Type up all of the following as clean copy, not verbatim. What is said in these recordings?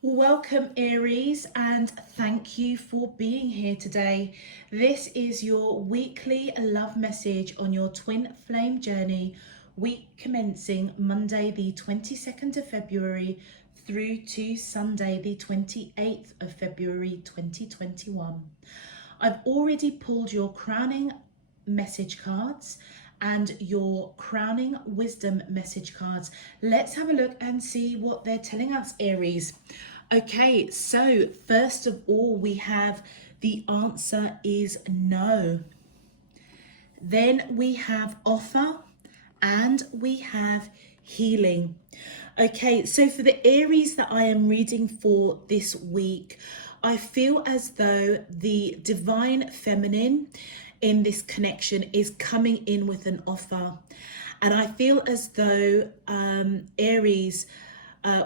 Welcome Aries, and thank you for being here today. This is your weekly love message on your twin flame journey, week commencing Monday the 22nd of February through to Sunday the 28th of February 2021. I've already pulled your crowning message cards and your crowning wisdom message cards. Let's have a look and see what they're telling us, Aries. Okay, so first of all, we have the answer is no. Then we have offer and we have healing. Okay, so for the Aries that I am reading for this week, I feel as though the divine feminine in this connection is coming in with an offer. And I feel as though Aries,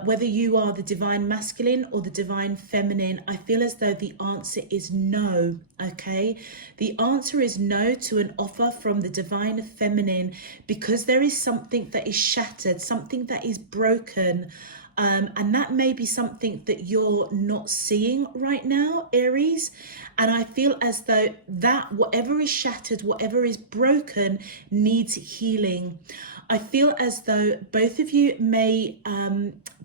whether you are the divine masculine or the divine feminine, I feel as though the answer is no, okay? The answer is no to an offer from the divine feminine because there is something that is shattered, something that is broken. And that may be something that you're not seeing right now, Aries. And I feel as though that whatever is shattered, whatever is broken needs healing. I feel as though both of you may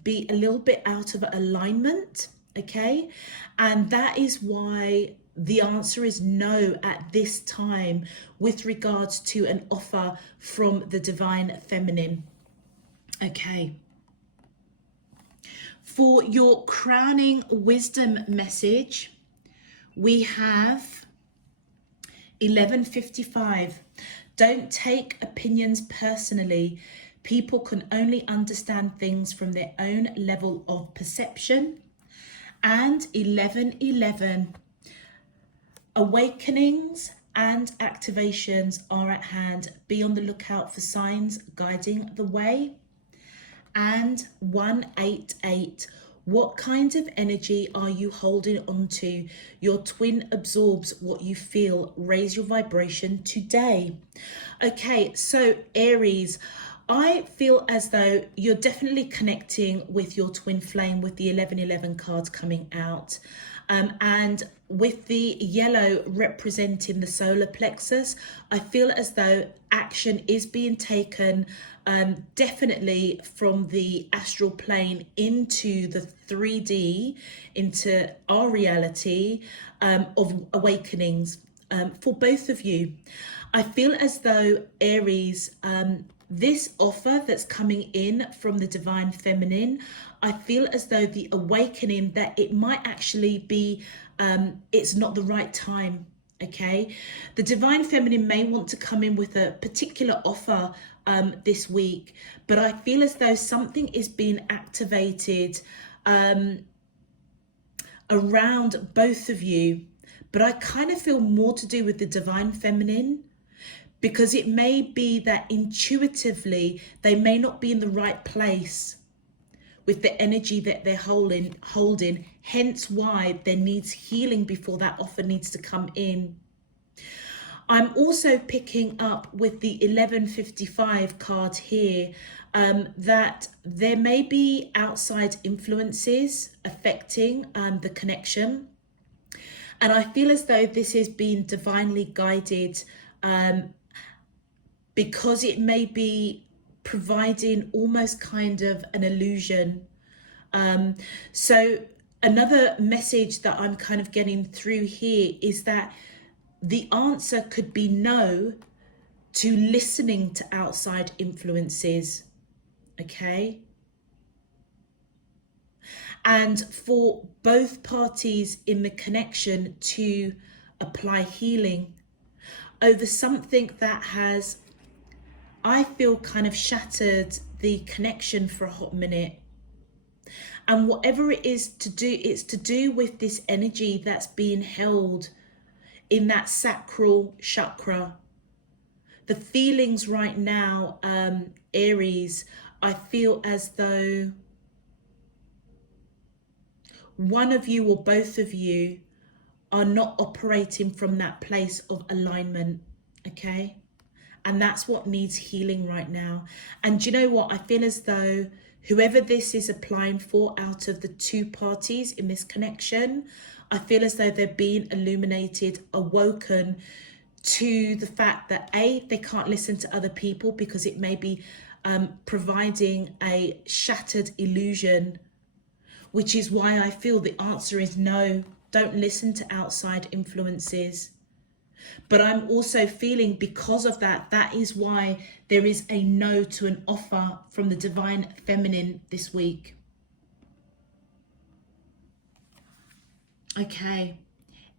be a little bit out of alignment, okay? And that is why the answer is no at this time with regards to an offer from the divine feminine, okay? For your crowning wisdom message, we have 11:55. Don't take opinions personally. People can only understand things from their own level of perception. And 11:11. Awakenings and activations are at hand. Be on the lookout for signs guiding the way. And 188. What kind of energy are you holding on to? Your twin absorbs what you feel. Raise your vibration today. Okay, so Aries, I feel as though you're definitely connecting with your twin flame with the 1111 cards coming out. And with the yellow representing the solar plexus, I feel as though action is being taken definitely from the astral plane into the 3D, into our reality of awakenings for both of you. I feel as though Aries, this offer that's coming in from the divine feminine, I feel as though the awakening that it might actually be, it's not the right time, okay? The divine feminine may want to come in with a particular offer this week, but I feel as though something is being activated around both of you, but I kind of feel more to do with the divine feminine, because it may be that intuitively they may not be in the right place with the energy that they're holding, hence why there needs healing before that offer needs to come in. I'm also picking up with the 11:55 card here that there may be outside influences affecting the connection. And I feel as though this is being divinely guided because it may be providing almost kind of an illusion. So another message that I'm kind of getting through here is that the answer could be no to listening to outside influences, okay? And for both parties in the connection to apply healing over something that has, I feel, kind of shattered the connection for a hot minute. And whatever it is to do, it's to do with this energy that's being held in that sacral chakra. The feelings right now, Aries, I feel as though one of you or both of you are not operating from that place of alignment, okay? And that's what needs healing right now. And do you know what? I feel as though Whoever this is applying for out of the two parties in this connection, I feel as though they're being illuminated, awoken to the fact that A, they can't listen to other people because it may be providing a shattered illusion, which is why I feel the answer is no, don't listen to outside influences. But I'm also feeling because of that, that is why there is a no to an offer from the divine feminine this week. Okay.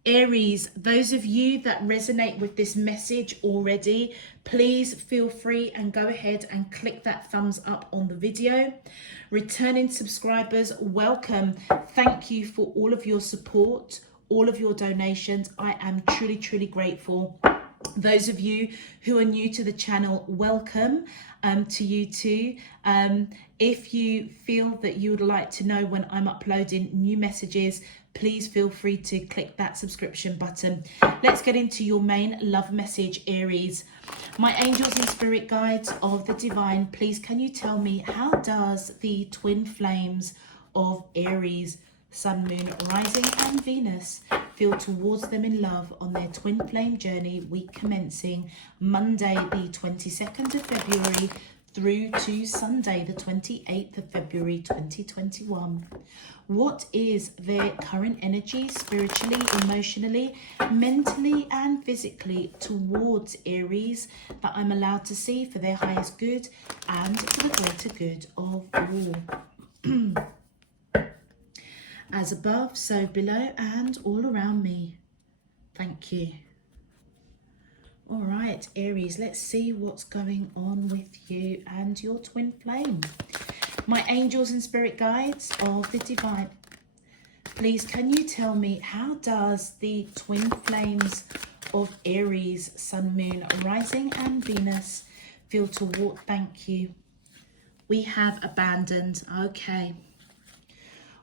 Aries, those of you that resonate with this message already, please feel free and go ahead and click that thumbs up on the video. Returning subscribers, welcome. Thank you for all of your support, all of your donations. I am truly, truly grateful. Those of you who are new to the channel, welcome to you too. If you feel that you would like to know when I'm uploading new messages, please feel free to click that subscription button. Let's get into your main love message, Aries. My angels and spirit guides of the divine, please can you tell me, how does the twin flames of Aries, Sun, Moon, Rising and Venus feel towards them in love on their twin flame journey, week commencing Monday the 22nd of February through to Sunday the 28th of February 2021. What is their current energy spiritually, emotionally, mentally and physically towards Aries that I'm allowed to see for their highest good and for the greater good of all? As above, so below and all around me. Thank you. All right, Aries, let's see what's going on with you and your twin flame. My angels and spirit guides of the divine, please can you tell me, how does the twin flames of Aries, Sun, Moon, Rising and Venus feel toward, thank you. We have abandoned, okay.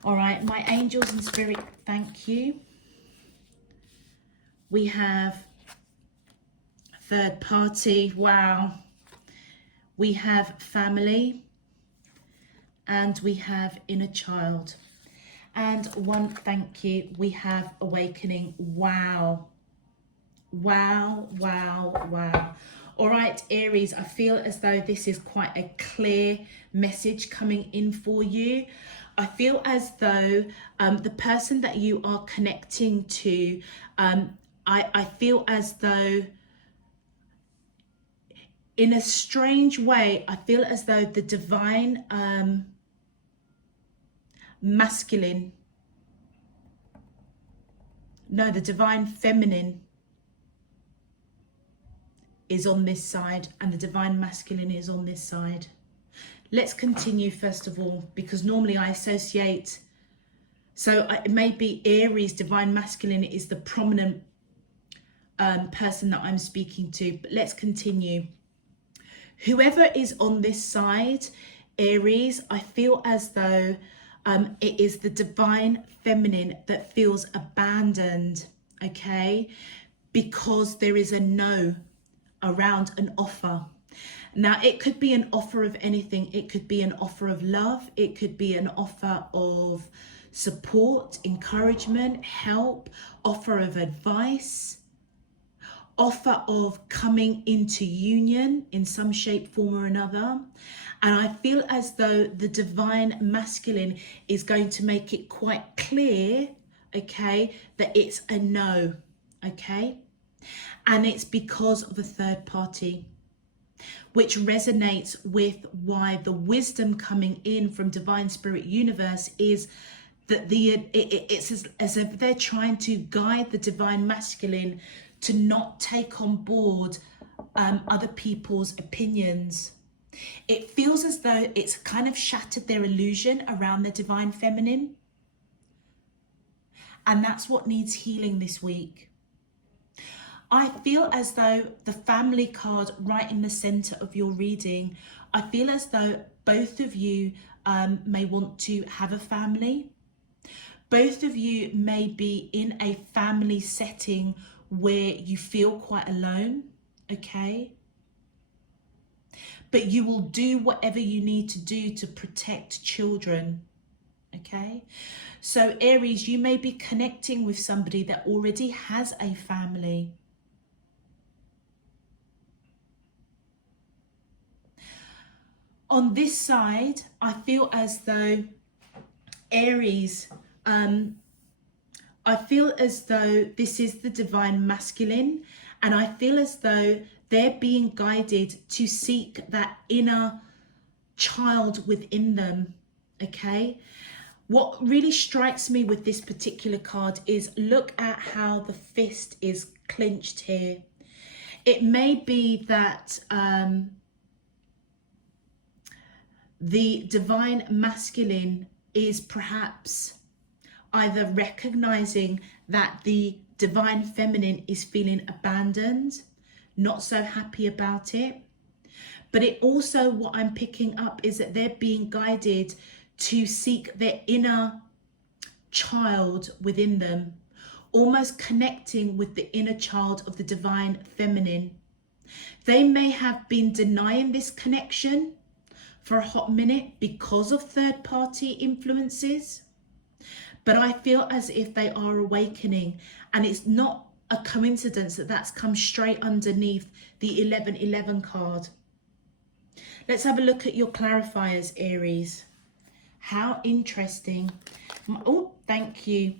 All right, my angels and spirit, thank you. We have third party, wow. We have family and we have inner child. And one, thank you, we have awakening, wow. Wow, wow, wow. All right, Aries, I feel as though this is quite a clear message coming in for you. I feel as though the person that you are connecting to, I feel as though in a strange way, I feel as though the divine masculine, no, the divine feminine is on this side and the divine masculine is on this side. Let's continue first of all, because normally I associate, so it may be Aries, divine masculine is the prominent person that I'm speaking to, but let's continue. Whoever is on this side, Aries, I feel as though it is the divine feminine that feels abandoned, okay? Because there is a no around an offer. Now, it could be an offer of anything. It could be an offer of love. It could be an offer of support, encouragement, help, offer of advice, offer of coming into union in some shape, form or another. And I feel as though the divine masculine is going to make it quite clear, okay, that it's a no, okay? And it's because of a third party, which resonates with why the wisdom coming in from divine spirit universe is that it's as if they're trying to guide the divine masculine to not take on board other people's opinions. It feels as though it's kind of shattered their illusion around the divine feminine. And that's what needs healing this week. I feel as though the family card right in the center of your reading, I feel as though both of you may want to have a family. Both of you may be in a family setting where you feel quite alone, okay? but you will do whatever you need to do to protect children. Okay, so Aries, you may be connecting with somebody that already has a family. On this side, I feel as though Aries, I feel as though this is the divine masculine, and I feel as though they're being guided to seek that inner child within them. Okay, what really strikes me with this particular card is look at how the fist is clenched here. It may be that the divine masculine is perhaps either recognizing that the divine feminine is feeling abandoned, not so happy about it. But it also, what I'm picking up is that they're being guided to seek their inner child within them, almost connecting with the inner child of the divine feminine. They may have been denying this connection for a hot minute because of third-party influences, but I feel as if they are awakening, and it's not a coincidence that that's come straight underneath the 1111 card. Let's have a look at your clarifiers, Aries. How interesting. Oh, thank you.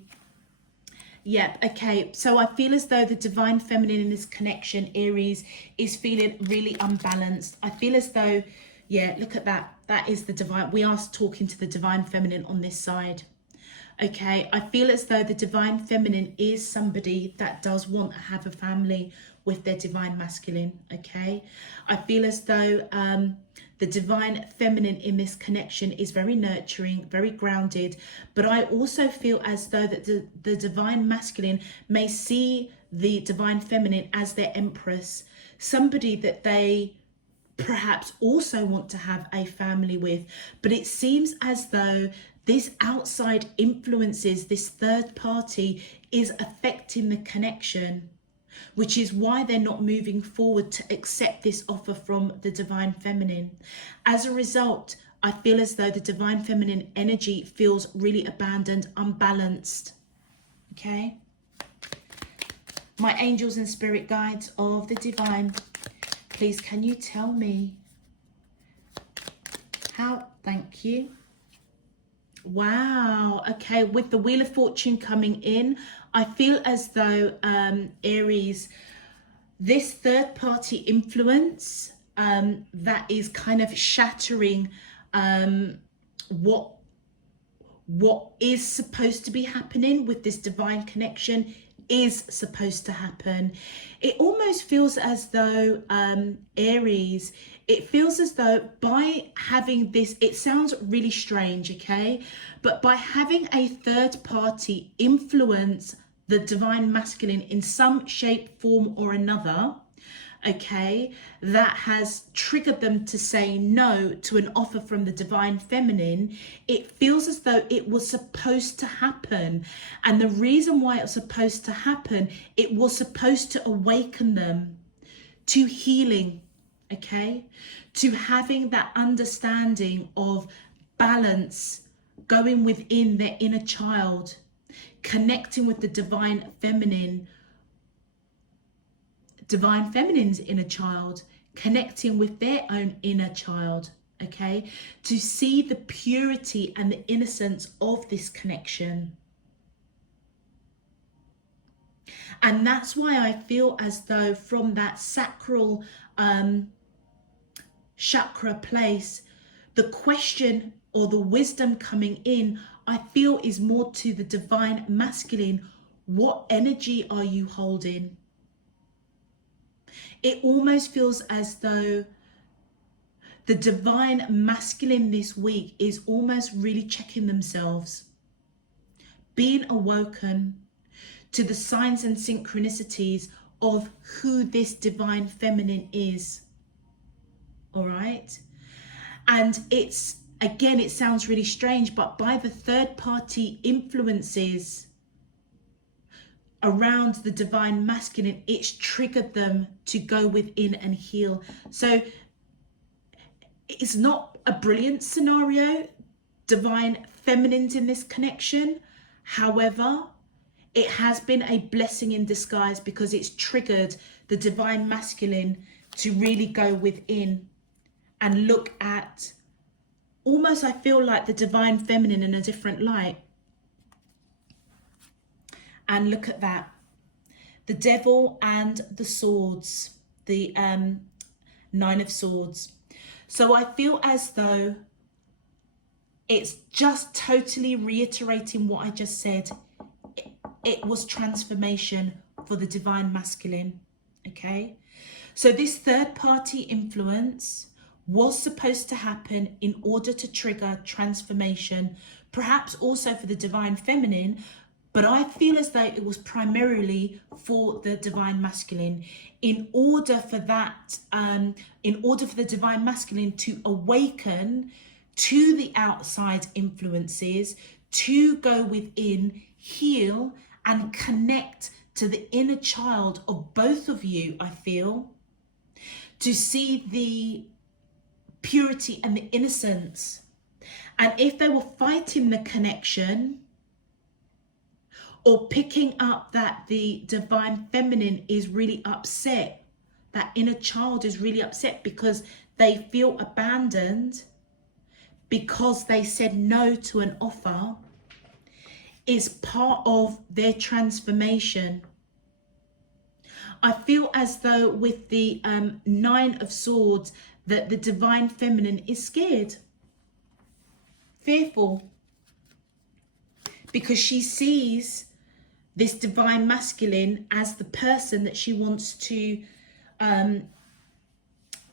Yep, okay, so I feel as though the divine feminine in this connection, Aries, is feeling really unbalanced. I feel as though, yeah, look at that. That is the divine. We are talking to the divine feminine on this side. Okay, I feel as though the divine feminine is somebody that does want to have a family with their divine masculine. Okay, I feel as though the divine feminine in this connection is very nurturing, very grounded, but I also feel as though that the divine masculine may see the divine feminine as their empress, somebody that they perhaps also want to have a family with. But it seems as though this outside influences, this third party is affecting the connection, which is why they're not moving forward to accept this offer from the divine feminine. As a result, I feel as though the divine feminine energy feels really abandoned, unbalanced. Okay? My angels and spirit guides of the divine, please can you tell me how? Thank you. Wow, okay, with the Wheel of Fortune coming in, I feel as though Aries, this third party influence that is kind of shattering what is supposed to be happening with this divine connection is supposed to happen. It almost feels as though Aries, it feels as though by having this, it sounds really strange, okay, but by having a third party influence the divine masculine in some shape, form or another, okay, that has triggered them to say no to an offer from the divine feminine, it feels as though it was supposed to happen. And the reason why it was supposed to happen, it was supposed to awaken them to healing, okay, to having that understanding of balance, going within their inner child, connecting with the divine feminine's inner child, connecting with their own inner child, okay, to see the purity and the innocence of this connection. And that's why I feel as though from that sacral chakra place, the question or the wisdom coming in, I feel is more to the divine masculine. What energy are you holding? It almost feels as though the divine masculine this week is almost really checking themselves, being awoken to the signs and synchronicities of who this divine feminine is. All right. And it's, again, it sounds really strange, but by the third party influences around the divine masculine, it's triggered them to go within and heal. So it's not a brilliant scenario, divine feminines in this connection. However, it has been a blessing in disguise because it's triggered the divine masculine to really go within and look at almost, I feel like, the divine feminine in a different light. And look at that. The devil and the swords, the 9 of swords. So I feel as though it's just totally reiterating what I just said. It was transformation for the divine masculine, okay? So this third party influence was supposed to happen in order to trigger transformation, perhaps also for the divine feminine, but I feel as though it was primarily for the divine masculine, in order for that, in order for the divine masculine to awaken to the outside influences, to go within, heal, and connect to the inner child of both of you, I feel, to see the purity and the innocence. And if they were fighting the connection, or picking up that the divine feminine is really upset, that inner child is really upset because they feel abandoned, because they said no to an offer, is part of their transformation. I feel as though with the 9 of swords that the divine feminine is scared, fearful, because she sees this divine masculine as the person that she wants to, that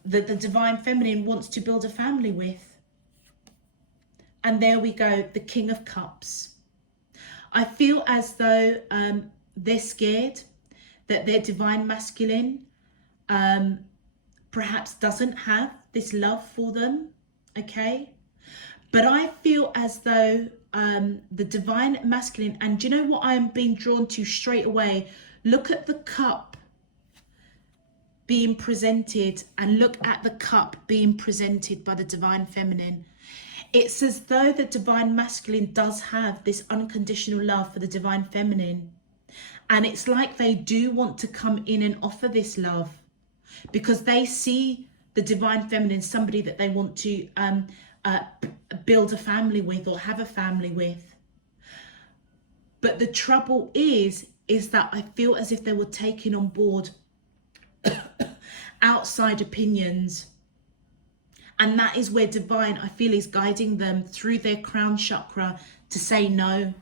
the divine feminine wants to build a family with. And there we go, the King of Cups. I feel as though they're scared that their divine masculine perhaps doesn't have this love for them, okay? But I feel as though the divine masculine, and do you know what I'm being drawn to straight away? Look at the cup being presented and look at the cup being presented by the divine feminine. It's as though the divine masculine does have this unconditional love for the divine feminine. And it's like they do want to come in and offer this love because they see the divine feminine, somebody that they want to build a family with or have a family with. But the trouble is that I feel as if they were taking on board outside opinions. And that is where divine, I feel, is guiding them through their crown chakra to say no.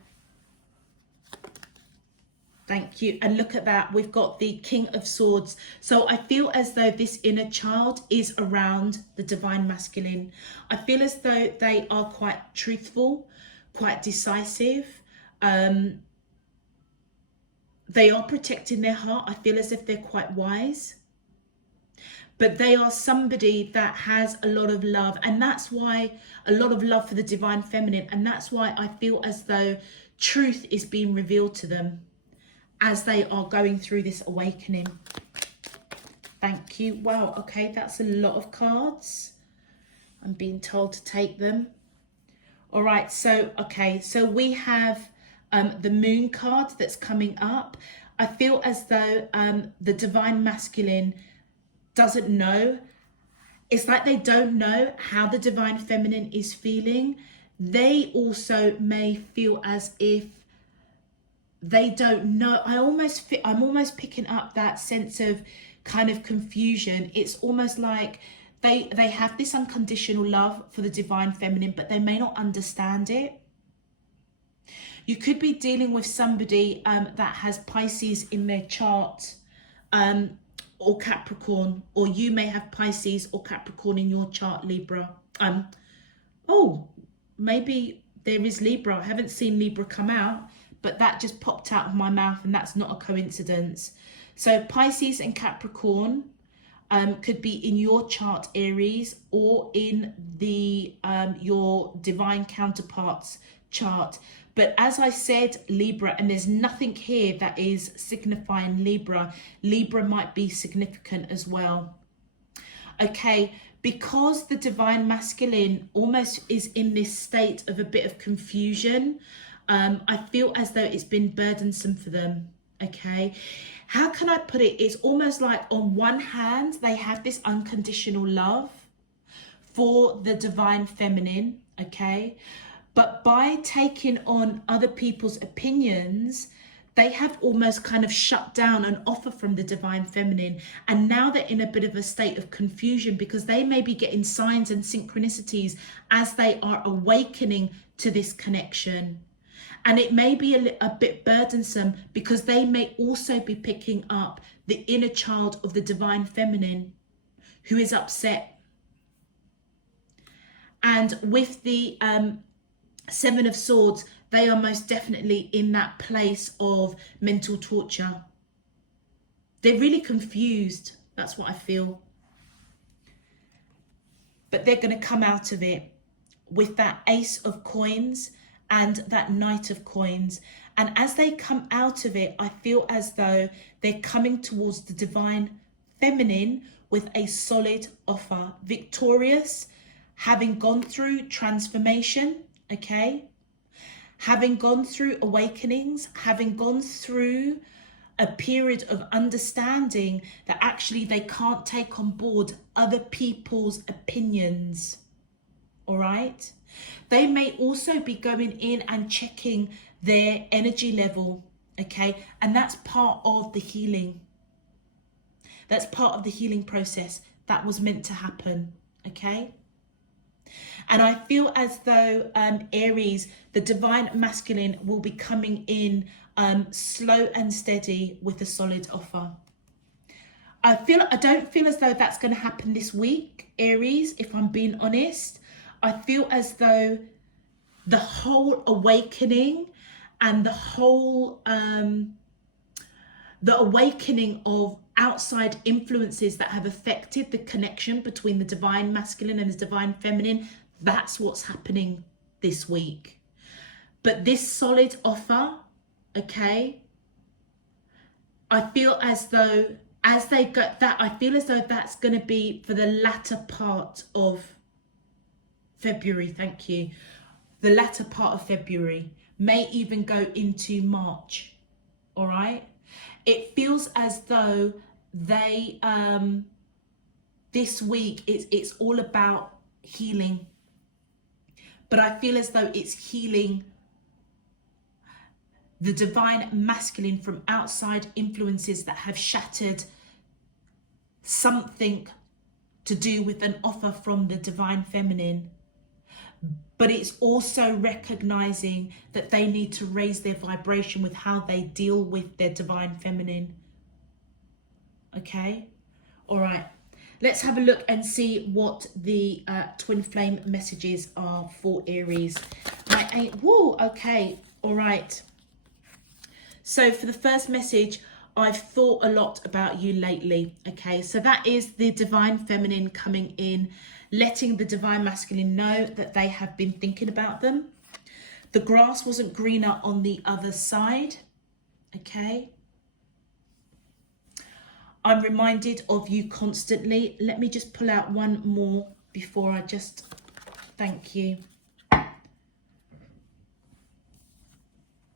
Thank you. And look at that. We've got the King of Swords. So I feel as though this inner child is around the divine masculine. I feel as though they are quite truthful, quite decisive. They are protecting their heart. I feel as if they're quite wise. But they are somebody that has a lot of love. And that's why a lot of love for the divine feminine. And that's why I feel as though truth is being revealed to them as they are going through this awakening. Thank you. Wow, okay, that's a lot of cards. I'm being told to take them. All right, so, okay, so we have the Moon card that's coming up. I feel as though the divine masculine doesn't know. It's like they don't know how the divine feminine is feeling. They also may feel as if they don't know. I'm almost picking up that sense of kind of confusion. It's almost like they have this unconditional love for the divine feminine, but they may not understand it. You could be dealing with somebody that has Pisces in their chart, or Capricorn, or you may have Pisces or Capricorn in your chart, Libra. Oh, maybe there is Libra. I haven't seen Libra come out, but that just popped out of my mouth, and that's not a coincidence. So Pisces and Capricorn could be in your chart, Aries, or in the your divine counterpart's chart. But as I said, Libra, and there's nothing here that is signifying Libra. Libra might be significant as well. Okay, because the divine masculine almost is in this state of a bit of confusion, I feel as though it's been burdensome for them, okay? How can I put it? It's almost like on one hand, they have this unconditional love for the divine feminine, okay? But by taking on other people's opinions, they have almost kind of shut down an offer from the divine feminine. And now they're in a bit of a state of confusion because they may be getting signs and synchronicities as they are awakening to this connection. And it may be a bit burdensome because they may also be picking up the inner child of the divine feminine who is upset. And with the Seven of Swords, they are most definitely in that place of mental torture. They're really confused. That's what I feel. But they're going to come out of it with that Ace of Coins and that Knight of Coins. And as they come out of it, I feel as though they're coming towards the divine feminine with a solid offer. Victorious, having gone through transformation, okay? Having gone through awakenings, having gone through a period of understanding that actually they can't take on board other people's opinions, all right? They may also be going in and checking their energy level, okay? And that's part of the healing. That's part of the healing process that was meant to happen, okay? And I feel as though Aries, the divine masculine, will be coming in slow and steady with a solid offer. I don't feel as though that's going to happen this week, Aries, if I'm being honest. I feel as though the whole awakening and the whole the awakening of outside influences that have affected the connection between the divine masculine and the divine feminine, that's what's happening this week. But this solid offer, okay, I feel as though as they get that, I feel as though that's going to be for the latter part of February. Thank you. The latter part of February, may even go into March. All right. It feels as though they this week it's all about healing, but I feel as though it's healing the divine masculine from outside influences that have shattered something to do with an offer from the divine feminine. But it's also recognizing that they need to raise their vibration with how they deal with their divine feminine. Okay, all right, let's have a look and see what the twin flame messages are for Aries. Whoa, okay, all right. So for the first message, I've thought a lot about you lately. Okay, so that is the divine feminine coming in, letting the divine masculine know that they have been thinking about them. The grass wasn't greener on the other side. Okay. I'm reminded of you constantly. Let me just pull out one more before I just thank you.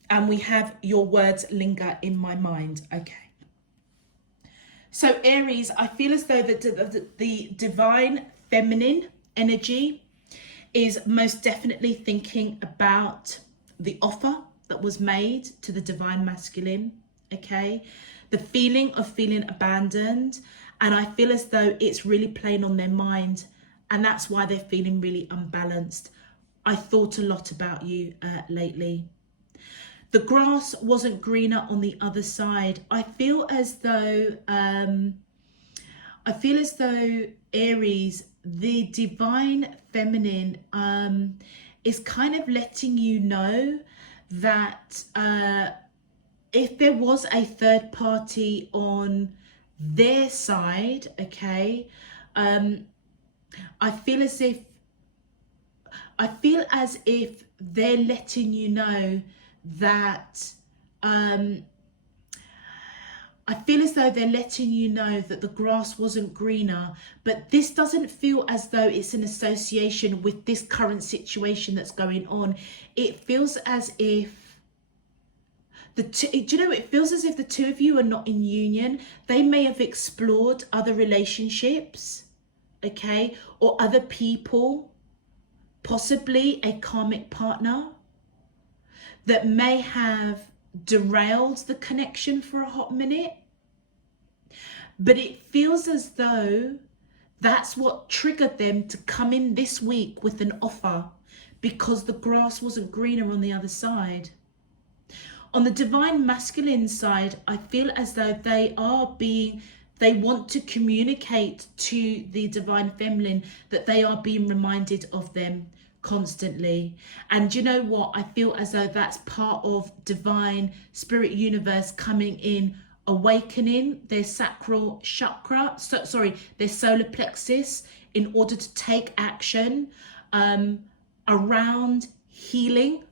And we have your words linger in my mind. Okay. So Aries, I feel as though the divine feminine energy is most definitely thinking about the offer that was made to the divine masculine. Okay. The feeling of feeling abandoned. And I feel as though it's really playing on their mind. And that's why they're feeling really unbalanced. I thought a lot about you lately. The grass wasn't greener on the other side. I feel as though Aries, the divine feminine, is kind of letting you know that if there was a third party on their side, okay, I feel as if they're letting you know that I feel as though they're letting you know that the grass wasn't greener, but this doesn't feel as though it's an association with this current situation that's going on. It feels as if do you know, it feels as if the two of you are not in union. They may have explored other relationships, okay, or other people, possibly a karmic partner that may have derailed the connection for a hot minute. But it feels as though that's what triggered them to come in this week with an offer, because the grass wasn't greener on the other side. On the divine masculine side, I feel as though they want to communicate to the divine feminine that they are being reminded of them constantly. And you know what? I feel as though that's part of divine spirit universe coming in, awakening their sacral chakra, their solar plexus, in order to take action around healing,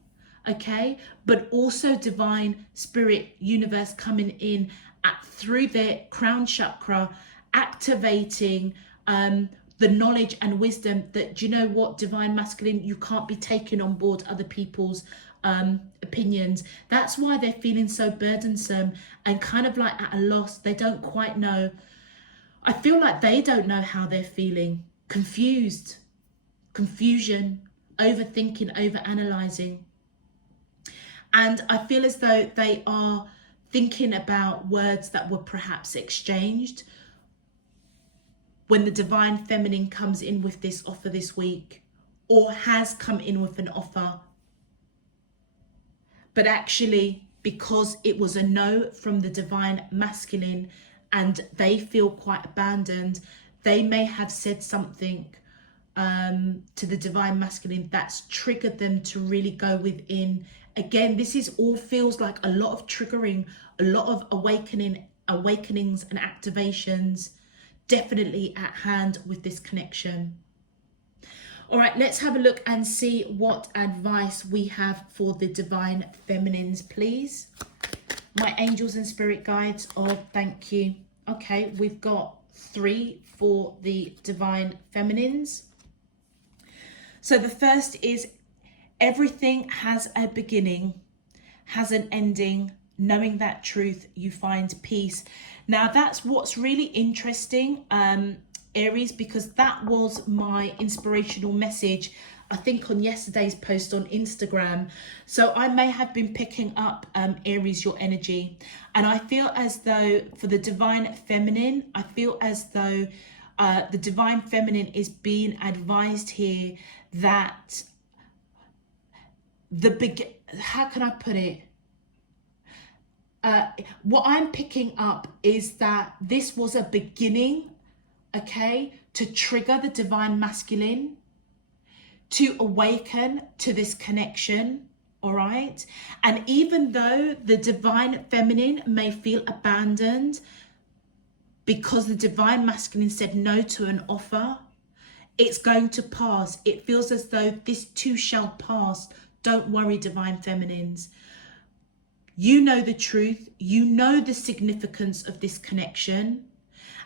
okay, but also divine spirit universe coming in through their crown chakra, activating the knowledge and wisdom that, you know what, divine masculine, you can't be taking on board other people's opinions. That's why they're feeling so burdensome and kind of like at a loss. They don't quite know. I feel like they don't know how they're feeling. Confused, confusion, overthinking, overanalyzing. And I feel as though they are thinking about words that were perhaps exchanged when the divine feminine comes in with this offer this week, or has come in with an offer. But actually, because it was a no from the divine masculine and they feel quite abandoned, they may have said something to the divine masculine that's triggered them to really go within. Again, this is all feels like a lot of triggering, a lot of awakenings and activations definitely at hand with this connection. All right, let's have a look and see what advice we have for the divine feminines, please. My angels and spirit guides, oh, thank you. Okay, we've got 3 for the divine feminines. So the first is, everything has a beginning, has an ending. Knowing that truth, you find peace. Now, that's what's really interesting, Aries, because that was my inspirational message, I think, on yesterday's post on Instagram. So I may have been picking up, Aries, your energy. And I feel as though for the divine feminine, I feel as though the divine feminine is being advised here that how can I put it? What I'm picking up is that this was a beginning, okay, to trigger the divine masculine, to awaken to this connection, all right? And even though the divine feminine may feel abandoned because the divine masculine said no to an offer, it's going to pass. It feels as though this too shall pass. Don't worry, divine feminines. You know the truth. You know the significance of this connection.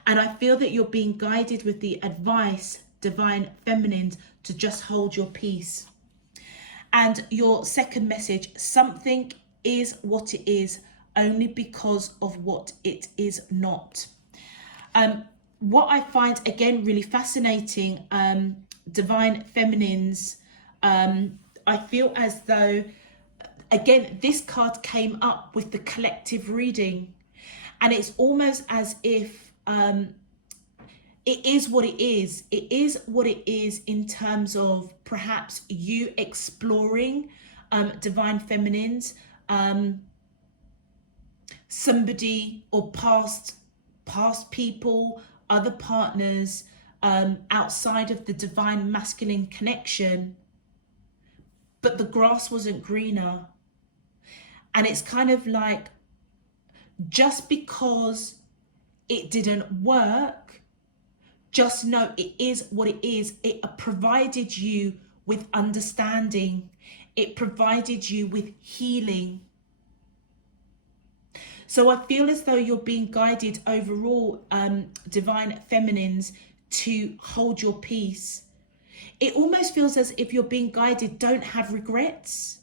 And I feel that you're being guided with the advice, divine feminines, to just hold your peace. And your second message, something is what it is only because of what it is not. What I find, again, really fascinating, divine feminines, I feel as though, again, this card came up with the collective reading, and it's almost as if it is what it is. It is what it is in terms of perhaps you exploring divine feminines, somebody or past people, other partners outside of the divine masculine connection, but the grass wasn't greener. And it's kind of like, just because it didn't work, just know it is what it is. It provided you with understanding. It provided you with healing. So I feel as though you're being guided overall, divine feminines, to hold your peace. It almost feels as if you're being guided, don't have regrets,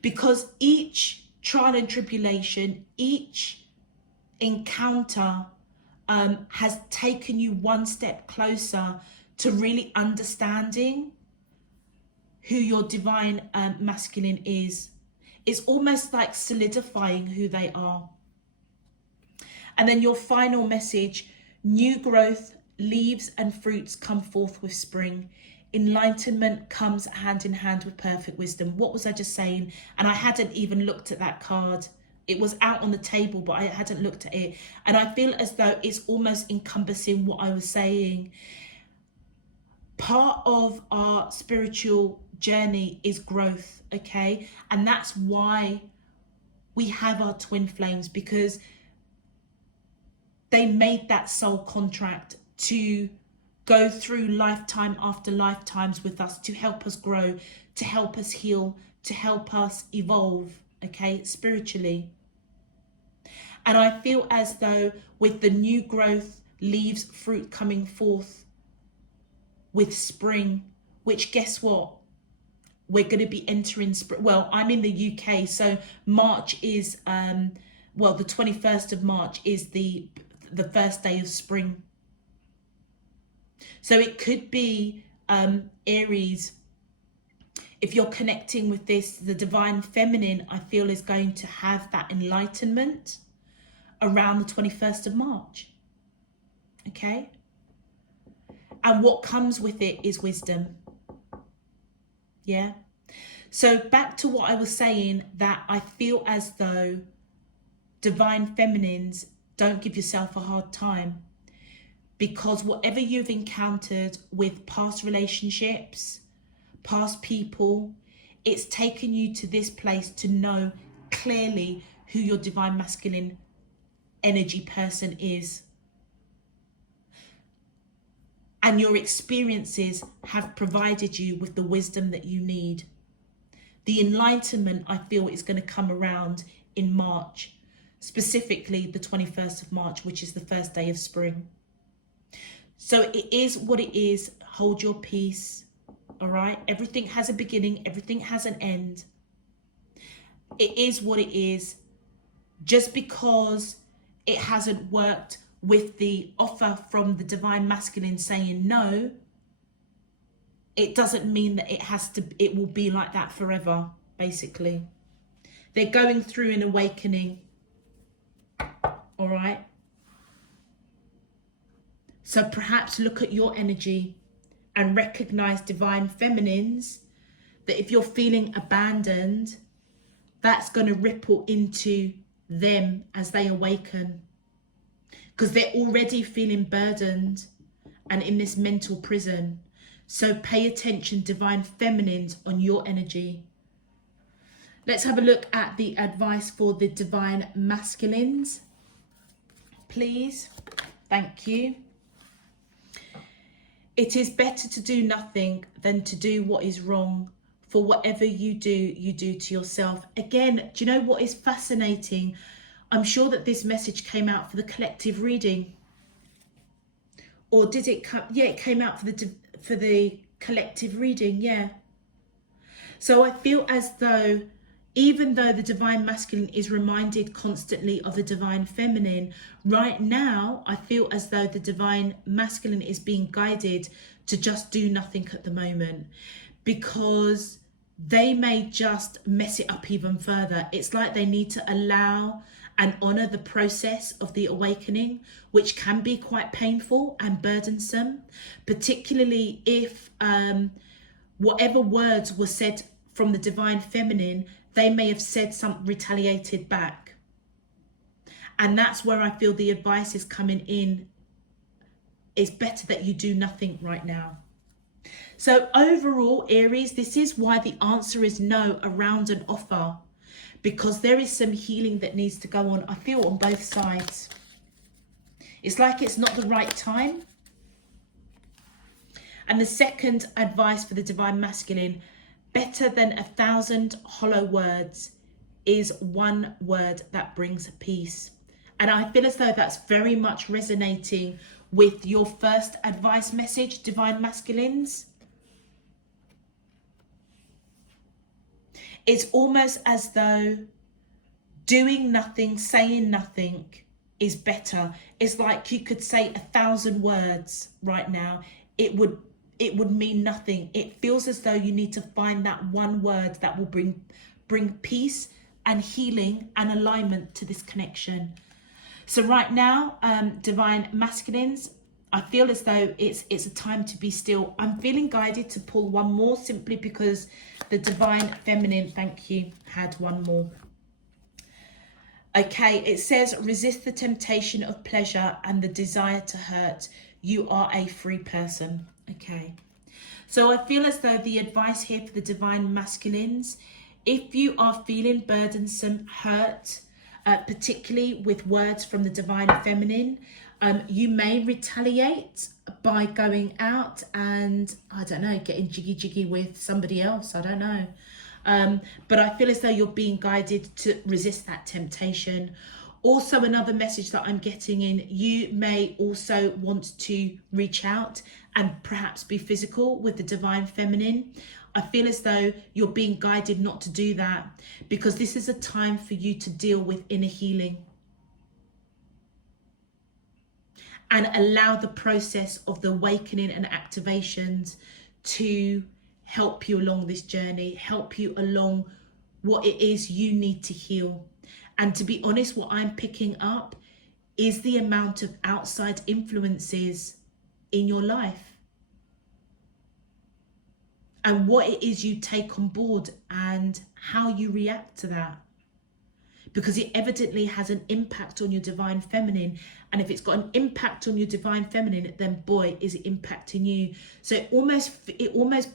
because each trial and tribulation, each encounter has taken you one step closer to really understanding who your divine masculine is. It's almost like solidifying who they are. And then your final message: new growth, leaves and fruits come forth with spring. Enlightenment comes hand in hand with perfect wisdom. What was I just saying? And I hadn't even looked at that card. It was out on the table, but I hadn't looked at it. And I feel as though it's almost encompassing what I was saying. Part of our spiritual journey is growth, okay? And that's why we have our twin flames, because they made that soul contract to go through lifetime after lifetimes with us, to help us grow, to help us heal, to help us evolve, okay, spiritually. And I feel as though with the new growth, leaves, fruit coming forth with spring, which, guess what? We're going to be entering spring. Well, I'm in the UK, so March is, well, the 21st of March is the first day of spring. So it could be, Aries, if you're connecting with this, the divine feminine, I feel, is going to have that enlightenment around the 21st of March. Okay? And what comes with it is wisdom. Yeah? So back to what I was saying, that I feel as though divine feminines, don't give yourself a hard time, because whatever you've encountered with past relationships, past people, it's taken you to this place to know clearly who your divine masculine energy person is. And your experiences have provided you with the wisdom that you need. The enlightenment, I feel, is going to come around in March, specifically the 21st of March, which is the first day of spring. So it is what it is. Hold your peace. All right. Everything has a beginning. Everything has an end. It is what it is. Just because it hasn't worked with the offer from the divine masculine saying no, it doesn't mean that it will be like that forever, basically. They're going through an awakening. All right. So perhaps look at your energy and recognize, divine feminines, that if you're feeling abandoned, that's going to ripple into them as they awaken, because they're already feeling burdened and in this mental prison. So pay attention, divine feminines, on your energy. Let's have a look at the advice for the divine masculines, please. Thank you. It is better to do nothing than to do what is wrong. For whatever you do to yourself. Again, do you know what is fascinating? I'm sure that this message came out for the collective reading. Or did it come? Yeah, it came out for the collective reading, yeah. So I feel as though, even though the divine masculine is reminded constantly of the divine feminine, right now I feel as though the divine masculine is being guided to just do nothing at the moment, because they may just mess it up even further. It's like they need to allow and honor the process of the awakening, which can be quite painful and burdensome, particularly if whatever words were said from the divine feminine, they may have said something retaliated back. And that's where I feel the advice is coming in. It's better that you do nothing right now. So overall, Aries, this is why the answer is no around an offer, because there is some healing that needs to go on, I feel, on both sides. It's like it's not the right time. And the second advice for the divine masculine, better than 1,000 hollow words is one word that brings peace. And I feel as though that's very much resonating with your first advice message, Divine Masculines. It's almost as though doing nothing, saying nothing is better. It's like you could say 1,000 words right now. It would mean nothing. It feels as though you need to find that one word that will bring peace and healing and alignment to this connection. So right now, Divine Masculines, I feel as though it's a time to be still. I'm feeling guided to pull one more simply because the Divine Feminine, thank you, had one more. Okay, it says, resist the temptation of pleasure and the desire to hurt. You are a free person. Okay. So I feel as though the advice here for the Divine Masculines, if you are feeling burdensome, hurt, particularly with words from the Divine Feminine, you may retaliate by going out and, I don't know, getting jiggy with somebody else. I don't know. But I feel as though you're being guided to resist that temptation. Also, another message that I'm getting in, you may also want to reach out and perhaps be physical with the Divine Feminine. I feel as though you're being guided not to do that because this is a time for you to deal with inner healing and allow the process of the awakening and activations to help you along this journey, help you along what it is you need to heal. And to be honest, what I'm picking up is the amount of outside influences in your life and what it is you take on board and how you react to that. Because it evidently has an impact on your Divine Feminine. And if it's got an impact on your Divine Feminine, then boy, is it impacting you. So it almost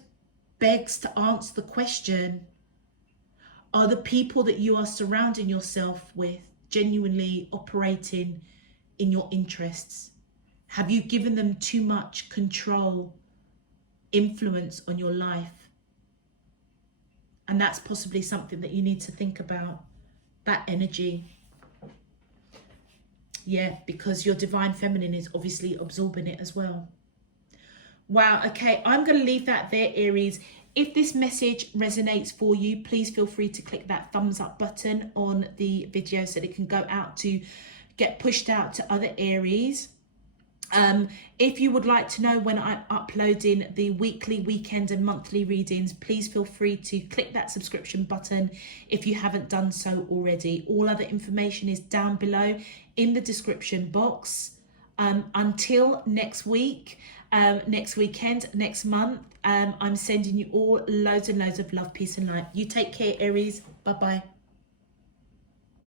begs to answer the question, are the people that you are surrounding yourself with genuinely operating in your interests? Have you given them too much control, influence on your life? And that's possibly something that you need to think about, that energy. Yeah, because your Divine Feminine is obviously absorbing it as well. Wow, okay, I'm going to leave that there, Aries. If this message resonates for you, please feel free to click that thumbs up button on the video so that it can go out to get pushed out to other Aries. If you would like to know when I'm uploading the weekly, weekend and monthly readings, please feel free to click that subscription button if you haven't done so already. All other information is down below in the description box. Until next week, next weekend, next month, I'm sending you all loads and loads of love, peace and light. You take care, Aries. Bye-bye.